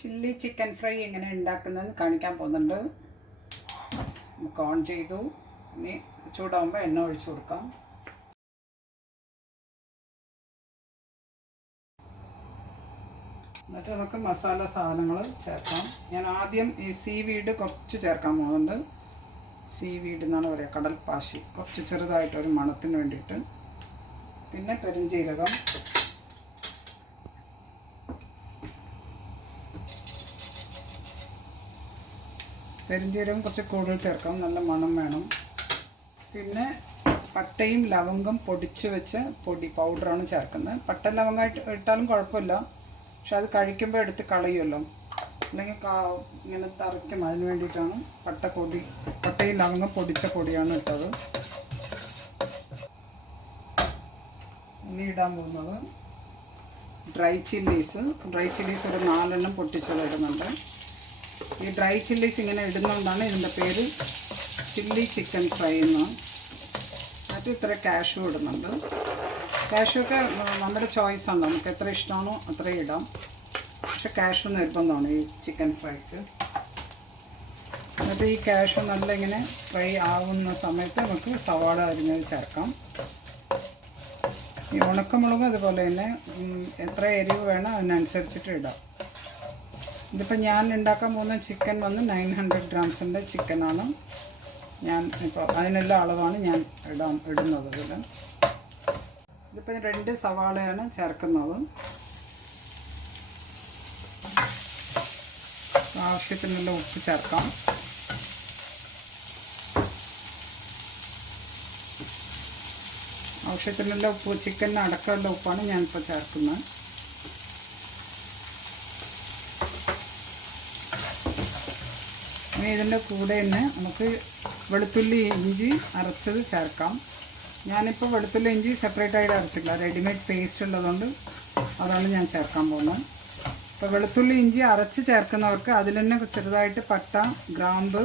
Chilli chicken fry എങ്ങനെ ഉണ്ടാക്കുന്നതെന്ന് കാണിക്കാൻ പോകുന്നുണ്ട്. നമുക്ക് ഓൺ ചെയ്തു. ഇനി ചൂടാകുമ്പോൾ എണ്ണ ഒഴിച്ചു കൊടുക്കാം. എന്നിട്ട് നമുക്ക് മസാല സാധനങ്ങൾ ചേർക്കാം. ഞാൻ ആദ്യം ഈ സീവീഡ് കുറച്ച് ചേർക്കാൻ പോകുന്നുണ്ട്. സീവീഡ് എന്നാണ് പറയുക, കടൽപ്പാശി, കുറച്ച് ചെറുതായിട്ടൊരു മണത്തിന് വേണ്ടിയിട്ട്. പിന്നെ പെരുംജീരകം, പെരുംജീരകം കുറച്ച് കൂടുതൽ ചേർക്കാം, നല്ല മണം വേണം. പിന്നെ പട്ടയും ലവംഗം പൊടിച്ച് വെച്ച പൗഡറാണ് ചേർക്കുന്നത്. പട്ട ലവംഗമായിട്ട് ഇട്ടാലും കുഴപ്പമില്ല, പക്ഷെ അത് കഴിക്കുമ്പോൾ എടുത്ത് കളയുമല്ലോ, അല്ലെങ്കിൽ ഇങ്ങനെ തറയ്ക്കും. അതിന് വേണ്ടിയിട്ടാണ് പട്ടയും ലവംഗം പൊടിച്ച പൊടിയാണ് ഇട്ടത്. ഇനി ഇടാൻ പോകുന്നത് ഡ്രൈ ചില്ലീസ് ഒരു 4 എണ്ണം പൊട്ടിച്ചത് ഇടുന്നുണ്ട്. ഈ ഡ്രൈ ചില്ലീസ് ഇങ്ങനെ ഇടുന്നതുകൊണ്ടാണ് ഇതിൻ്റെ പേര് ചില്ലി ചിക്കൻ ഫ്രൈ എന്ന്. അത് ഇത്ര കാഷ്യൂ ഇടുന്നുണ്ട്. കാഷ്യൂ ഒക്കെ നമ്മുടെ ചോയ്സാണ്, നമുക്ക് എത്ര ഇഷ്ടമാണോ അത്രയും ഇടാം. പക്ഷെ കാഷ്യൂ നിർബന്ധമാണ് ഈ ചിക്കൻ ഫ്രൈക്ക്. എന്നിട്ട് ഈ കാഷ്യൂ നല്ല ഇങ്ങനെ ഫ്രൈ ആവുന്ന സമയത്ത് നമുക്ക് സവാള അരിഞ്ഞത് ചേർക്കാം. ഈ ഉണക്കമുളക് അതുപോലെ തന്നെ എത്ര എരിവ് വേണം അതിനനുസരിച്ചിട്ട് ഇടാം. ഇതിപ്പോൾ ഞാൻ ഉണ്ടാക്കാൻ പോകുന്ന ചിക്കൻ വന്ന് 900 ഗ്രാംസിൻ്റെ ചിക്കനാണ്. ഞാൻ ഇപ്പോൾ അതിനുള്ള അളവാണ് ഞാൻ ഇടുന്നത്. ഇതിപ്പോൾ 2 സവാളയാണ് ചേർക്കുന്നത്. ആവശ്യത്തിനുള്ള ഉപ്പ് ചേർക്കാം. ആവശ്യത്തിനുള്ള ഉപ്പ്, ചിക്കനിന് അടക്കമുള്ള ഉപ്പാണ് ഞാനിപ്പോൾ ചേർക്കുന്നത്. ഇനി ഇതിൻ്റെ കൂടെ തന്നെ നമുക്ക് വെളുത്തുള്ളി ഇഞ്ചി അരച്ചത് ചേർക്കാം. ഞാനിപ്പോൾ വെളുത്തുള്ളി ഇഞ്ചി സെപ്പറേറ്റ് ആയിട്ട് അരച്ചില്ല, റെഡിമെയ്ഡ് പേസ്റ്റ് ഉള്ളതുകൊണ്ട് അതാണ് ഞാൻ ചേർക്കാൻ പോകുന്നത്. ഇപ്പോൾ വെളുത്തുള്ളി ഇഞ്ചി അരച്ച് ചേർക്കുന്നവർക്ക് അതിൽ തന്നെ ചെറുതായിട്ട് പട്ട, ഗ്രാമ്പ്,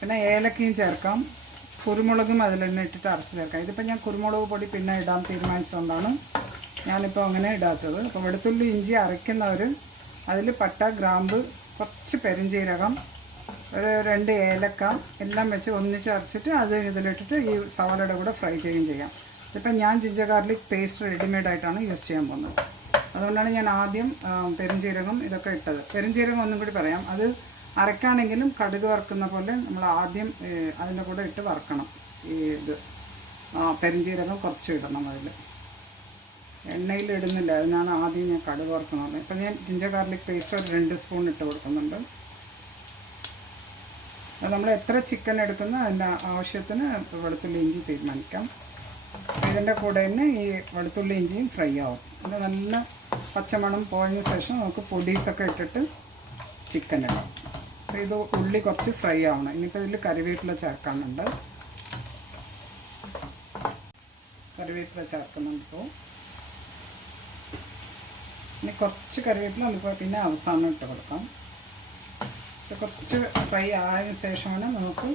പിന്നെ ഏലക്കയും ചേർക്കാം. കുരുമുളകും അതിൽ തന്നെ ഇട്ടിട്ട് അരച്ച് ചേർക്കാം. ഇതിപ്പോൾ ഞാൻ കുരുമുളക് പൊടി പിന്നെ ഇടാൻ തീരുമാനിച്ചുകൊണ്ടാണ് ഞാനിപ്പോൾ അങ്ങനെ ഇടാത്തത്. അപ്പോൾ വെളുത്തുള്ളി ഇഞ്ചി അരയ്ക്കുന്നവർ അതിൽ പട്ട, ഗ്രാമ്പ്, കുറച്ച് പെരുംജീരകം, ഒരു 2 ഏലക്ക എല്ലാം വെച്ച് ഒന്നിച്ച് അരച്ചിട്ട് അത് ഇതിലിട്ടിട്ട് ഈ സവാളയുടെ കൂടെ ഫ്രൈ ചെയ്യുകയും ചെയ്യാം. ഇതിപ്പോൾ ഞാൻ ജിഞ്ചർ ഗാർലിക് പേസ്റ്റ് റെഡിമെയ്ഡായിട്ടാണ് യൂസ് ചെയ്യാൻ പോകുന്നത്. അതുകൊണ്ടാണ് ഞാൻ ആദ്യം പെരുംജീരകം ഇതൊക്കെ ഇട്ടത്. പെരുംജീരകം ഒന്നും കൂടി പറയാം, അത് അരക്കാണെങ്കിലും കടുക് വറുക്കുന്ന പോലെ നമ്മൾ ആദ്യം അതിൻ്റെ കൂടെ ഇട്ട് വറുക്കണം. ഈ പെരുംജീരകം കുറച്ച് ഇടണം. അതിൽ എണ്ണയിൽ ഇടുന്നില്ല, അതിനാണ് ആദ്യം ഞാൻ കടുക് വറുക്കുന്നത്. ഇപ്പം ഞാൻ ജിഞ്ചർ ഗാർലിക് പേസ്റ്റ് ഒരു 2 സ്പൂൺ ഇട്ട് കൊടുക്കുന്നുണ്ട്. അത് നമ്മൾ എത്ര ചിക്കൻ എടുക്കുന്നോ അതിൻ്റെ ആവശ്യത്തിന് വെളുത്തുള്ളി ഇഞ്ചി തീരുമാനിക്കാം. ഇതിൻ്റെ കൂടെ തന്നെ ഈ വെളുത്തുള്ളി ഇഞ്ചിയും ഫ്രൈ ആവും. അത് നല്ല പച്ചമണം പോയതിന് ശേഷം നമുക്ക് പൊടീസൊക്കെ ഇട്ടിട്ട് ചിക്കൻ ഇടാം. അപ്പോൾ ഇത് ഉള്ളി കുറച്ച് ഫ്രൈ ആവണം. ഇനിയിപ്പോൾ ഇതിൽ കറിവേപ്പില ചേർക്കാനുണ്ട്. കറിവേപ്പില ചേർക്കുന്നുണ്ട്. ഇപ്പോൾ ഇനി കുറച്ച് കറിവേപ്പില നമുക്ക് പിന്നെ അവസാനം ഇട്ട് കൊടുക്കാം. കുറച്ച് ഫ്രൈ ആയതിനു ശേഷമാണ് നമുക്ക്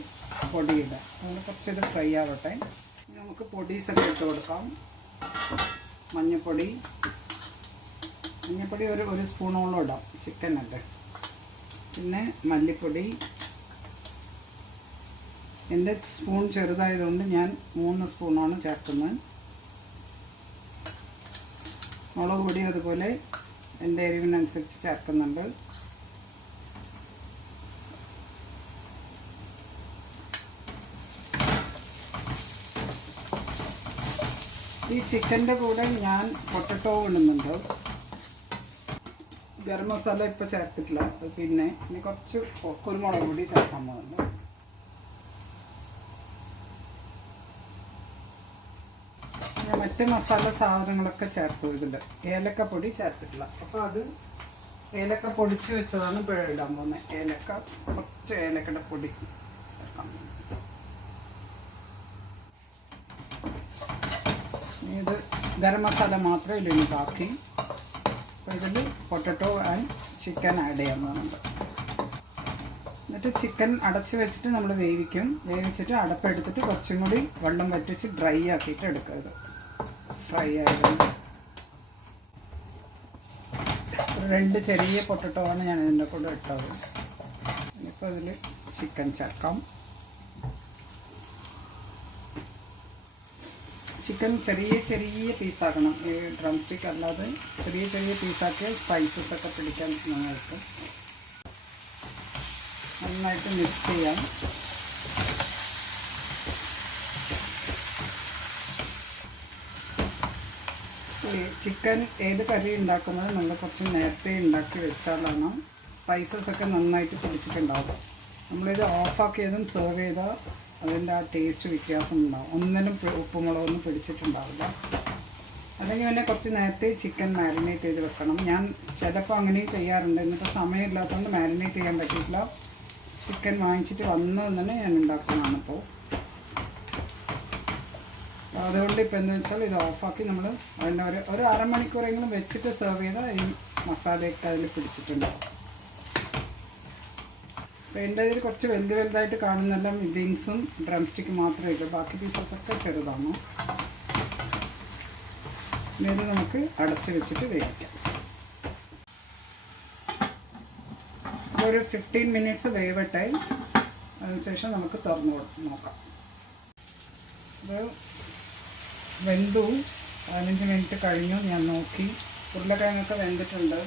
പൊടി ഇടാം. അതുകൊണ്ട് കുറച്ചിത് ഫ്രൈ ആവട്ടെ. നമുക്ക് പൊടീസൊക്കെ ഇട്ട് കൊടുക്കാം. മഞ്ഞൾപ്പൊടി ഒരു സ്പൂണോളം ഇടാം, ചിക്കനല്ലേ. പിന്നെ മല്ലിപ്പൊടി, എൻ്റെ സ്പൂൺ ചെറുതായതുകൊണ്ട് ഞാൻ 3 സ്പൂണാണ് ചേർക്കുന്നത്. മുളക് പൊടി അതുപോലെ എൻ്റെ എരിവിനനുസരിച്ച് ചേർക്കുന്നുണ്ട്. ഈ ചിക്കൻ്റെ കൂടെ ഞാൻ പൊട്ടറ്റോ ഇടുന്നുണ്ട്. ഗരം മസാല ഇപ്പോൾ ചേർത്തിട്ടില്ല. പിന്നെ കുറച്ച് കുരുമുളക് പൊടി ചേർക്കാൻ പോകുന്നുണ്ട്. മറ്റ് മസാല സാധനങ്ങളൊക്കെ ചേർത്തു. ഇതിൽ ഏലക്കപ്പൊടി ചേർത്തിട്ടില്ല. അപ്പോൾ അത് ഏലക്ക പൊടിച്ച് വെച്ചതാണ് ഇപ്പോൾ ഇടാൻ പോകുന്നത്. കുറച്ച് ഏലക്കയുടെ പൊടി ചേർക്കാൻ പോകുന്നത്. ഇത് ഗരം മസാല മാത്രമേ ഇതിന് ബാക്കി. അപ്പോൾ ഇതിൽ പൊട്ടറ്റോ ആൻഡ് ചിക്കൻ ആഡ് ചെയ്യാൻ പോകുന്നുണ്ട്. എന്നിട്ട് ചിക്കൻ അടച്ച് വെച്ചിട്ട് നമ്മൾ വേവിച്ചിട്ട് അടപ്പെടുത്തിട്ട് കുറച്ചും കൂടി വെള്ളം വറ്റിച്ച് ഡ്രൈ ആക്കിയിട്ട് എടുക്കുക. ഇത് ഫ്രൈ ആയിരുന്നു. 2 ചെറിയ പൊട്ടറ്റോ ആണ് ഞാൻ ഇതിൻ്റെ കൂടെ ഇട്ടത്. ഇനിയിപ്പോൾ അതിൽ ചിക്കൻ ചേർക്കാം. ചിക്കൻ ചെറിയ ചെറിയ പീസാക്കണം. ഈ ഡ്രം സ്റ്റിക്ക് അല്ലാതെ ചെറിയ ചെറിയ പീസാക്കിയാൽ സ്പൈസസ് ഒക്കെ പിടിക്കാൻ നന്നായിട്ട്. നന്നായിട്ട് മിക്സ് ചെയ്യാം. ചിക്കൻ ഏത് കറി ഉണ്ടാക്കുന്നത് നമ്മൾ കുറച്ച് നേരത്തെ ഉണ്ടാക്കി വെച്ചാലാണ് സ്പൈസസ് ഒക്കെ നന്നായിട്ട് പിടിച്ചിട്ടുണ്ടാവുക. നമ്മളിത് ഓഫാക്കിയതും സെർവ് ചെയ്താൽ അതിൻ്റെ ആ ടേസ്റ്റ് വ്യത്യാസം ഉണ്ടാവും. ഒന്നിനും ഉപ്പുമുളകൊന്നും പിടിച്ചിട്ടുണ്ടാവില്ല. അല്ലെങ്കിൽ പിന്നെ കുറച്ച് നേരത്തെ ചിക്കൻ മാരിനേറ്റ് ചെയ്ത് വെക്കണം. ഞാൻ ചിലപ്പോൾ അങ്ങനെയും ചെയ്യാറുണ്ട്. എന്നിട്ട് സമയമില്ലാത്തതുകൊണ്ട് മാരിനേറ്റ് ചെയ്യാൻ പറ്റിയിട്ടില്ല. ചിക്കൻ വാങ്ങിച്ചിട്ട് വന്നത് തന്നെ ഞാൻ ഉണ്ടാക്കുന്നതാണ് ഇപ്പോൾ. അതുകൊണ്ട് ഇപ്പോൾ എന്താ വെച്ചാൽ ഇത് ഓഫാക്കി നമ്മൾ അതിൻ്റെ ഒരു അരമണിക്കൂറെങ്കിലും വെച്ചിട്ട് സെർവ് ചെയ്താൽ ഈ മസാലയൊക്കെ അതിൽ പിടിച്ചിട്ടുണ്ടാവും. അപ്പോൾ എൻ്റെ ഇതിൽ കുറച്ച് വലുതായിട്ട് കാണുന്നെല്ലാം വിങ്സും ഡ്രം സ്റ്റിക്ക് മാത്രമേ ഉള്ളൂ. ബാക്കി പീസസൊക്കെ ചെറുതാണ്. ഇത് നമുക്ക് അടച്ച് വെച്ചിട്ട് വേവിക്കാം. ഒരു 15 മിനിറ്റ്സ് വേവട്ടെ. അതിനുശേഷം നമുക്ക് തുറന്ന് നോക്കാം. അത് വെന്തു. 15 മിനിറ്റ് കഴിഞ്ഞു. ഞാൻ നോക്കി, ഉരുളക്കിഴങ്ങൊക്കെ വെന്തിട്ടുണ്ട്.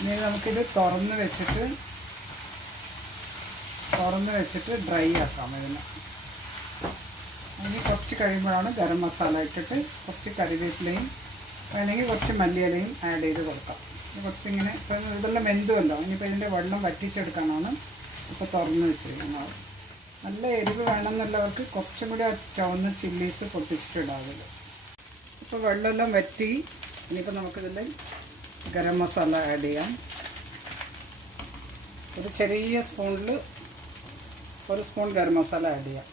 ഇനി നമുക്കിത് തുറന്ന് വെച്ചിട്ട് ഡ്രൈ ആക്കാം. അതിന് കുറച്ച് കഴിയുമ്പോഴാണ് ഗരം മസാല ഇട്ടിട്ട് കുറച്ച് കറിവേപ്പിലയും വേണമെങ്കിൽ കുറച്ച് മല്ലിയിലയും ആഡ് ചെയ്ത് കൊടുക്കാം. കുറച്ചിങ്ങനെ ഇപ്പം ഇതെല്ലാം വെന്തുമല്ലോ. ഇനിയിപ്പോൾ ഇതിൻ്റെ വെള്ളം വറ്റിച്ചെടുക്കാനാണ് ഇപ്പോൾ തുറന്ന് വെച്ചിരിക്കുന്നത്. നല്ല എരിവ് വേണമെന്നുള്ളവർക്ക് കുറച്ചും കൂടി ആ ചുവന്ന ചില്ലീസ് പൊട്ടിച്ചിട്ടിടാവില്ല. ഇപ്പോൾ വെള്ളമെല്ലാം വറ്റി. ഇനിയിപ്പോൾ നമുക്കിതിൽ ഗരം മസാല ആഡ് ചെയ്യാം. ഒരു ചെറിയ സ്പൂണിൽ 1 സ്പൂൺ ഗരം മസാല ആഡ് ചെയ്യാം.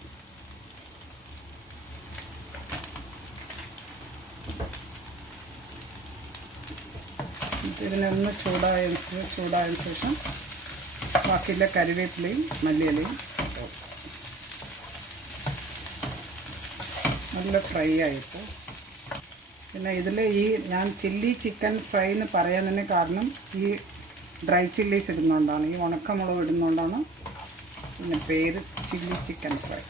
ഇതിനൊന്ന് ചൂടായതിനു ശേഷം ബാക്കിയുള്ള കറിവേപ്പിലയും മല്ലിയിലയും നല്ല ഫ്രൈ ആയിട്ട്. പിന്നെ ഇതിൽ ഞാൻ ചില്ലി ചിക്കൻ ഫ്രൈ എന്ന് പറയാൻ തന്നെ കാരണം ഈ ഡ്രൈ ചില്ലീസ് ഇടുന്നതുകൊണ്ടാണ്, ഈ ഉണക്കമുളക് ഇടുന്നതുകൊണ്ടാണ് പിന്നെ പേര് ചില്ലി ചിക്കൻ ഫ്രൈ.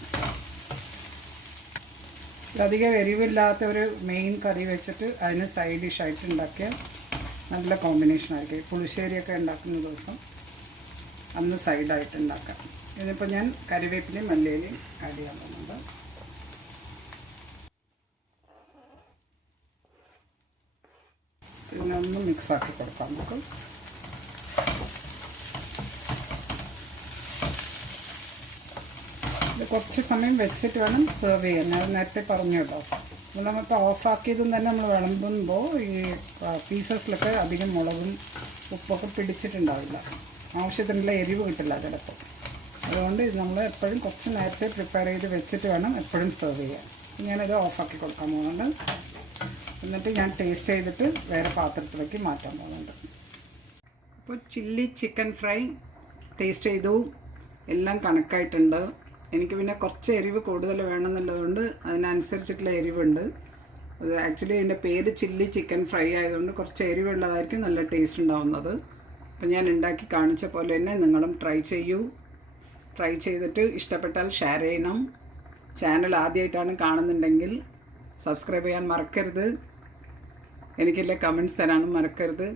അധികം എരിവില്ലാത്ത ഒരു മെയിൻ കറി വെച്ചിട്ട് അതിന് സൈഡ് ഡിഷായിട്ട് ഉണ്ടാക്കിയാൽ നല്ല കോമ്പിനേഷനായിരിക്കും. പുളിശ്ശേരിയൊക്കെ ഉണ്ടാക്കുന്ന ദിവസം അന്ന് സൈഡായിട്ട് ഉണ്ടാക്കാം. ഇതിപ്പോൾ ഞാൻ കറിവേപ്പിലയും മല്ലിയിലയും ആഡ് ചെയ്യാൻ പോകുന്നുണ്ട്. ഇതിനൊന്ന് മിക്സാക്കി കൊടുക്കാം നമുക്ക്. ഇത് കുറച്ച് സമയം വെച്ചിട്ട് വേണം സെർവ് ചെയ്യാൻ. ഞാൻ നേരത്തെ പറഞ്ഞു കേട്ടോ. നമ്മളിപ്പോൾ ഓഫാക്കിയതും തന്നെ നമ്മൾ വിളമ്പുമ്പോൾ ഈ പീസസിലൊക്കെ അധികം മുളകും ഉപ്പൊക്കെ പിടിച്ചിട്ടുണ്ടാവില്ല. ആവശ്യത്തിനുള്ള എരിവ് കിട്ടില്ല ചിലപ്പോൾ. അതുകൊണ്ട് ഇത് നമ്മൾ എപ്പോഴും കുറച്ച് നേരത്തെ പ്രിപ്പയർ ചെയ്ത് വെച്ചിട്ട് വേണം എപ്പോഴും സെർവ് ചെയ്യാൻ. ഞാനത് ഓഫാക്കി കൊടുക്കാൻ പോകുന്നുണ്ട്. എന്നിട്ട് ഞാൻ ടേസ്റ്റ് ചെയ്തിട്ട് വേറെ പാത്രത്തിലേക്ക് മാറ്റാൻ പോകുന്നുണ്ട്. അപ്പോൾ ചില്ലി ചിക്കൻ ഫ്രൈ ടേസ്റ്റ് ചെയ്തു. എല്ലാം കണക്കായിട്ടുണ്ട്. എനിക്ക് പിന്നെ കുറച്ച് എരിവ് കൂടുതൽ വേണമെന്നുള്ളതുകൊണ്ട് അതിനനുസരിച്ചിട്ടുള്ള എരിവുണ്ട്. അത് ആക്ച്വലി ഇതിൻ്റെ പേര് ചില്ലി ചിക്കൻ ഫ്രൈ ആയതുകൊണ്ട് കുറച്ച് എരിവുള്ളതായിരിക്കും നല്ല ടേസ്റ്റ് ഉണ്ടാവുന്നത്. അപ്പോൾ ഞാൻ ഉണ്ടാക്കി കാണിച്ച പോലെ തന്നെ നിങ്ങളും ട്രൈ ചെയ്യൂ. ട്രൈ ചെയ്തിട്ട് ഇഷ്ടപ്പെട്ടാൽ ഷെയർ ചെയ്യണം. ചാനൽ ആദ്യമായിട്ടാണ് കാണുന്നുണ്ടെങ്കിൽ സബ്സ്ക്രൈബ് ചെയ്യാൻ മറക്കരുത്. എനിക്കെല്ലാം കമൻറ്റ്സ് തരാനും മറക്കരുത്.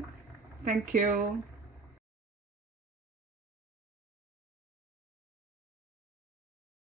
Thank you.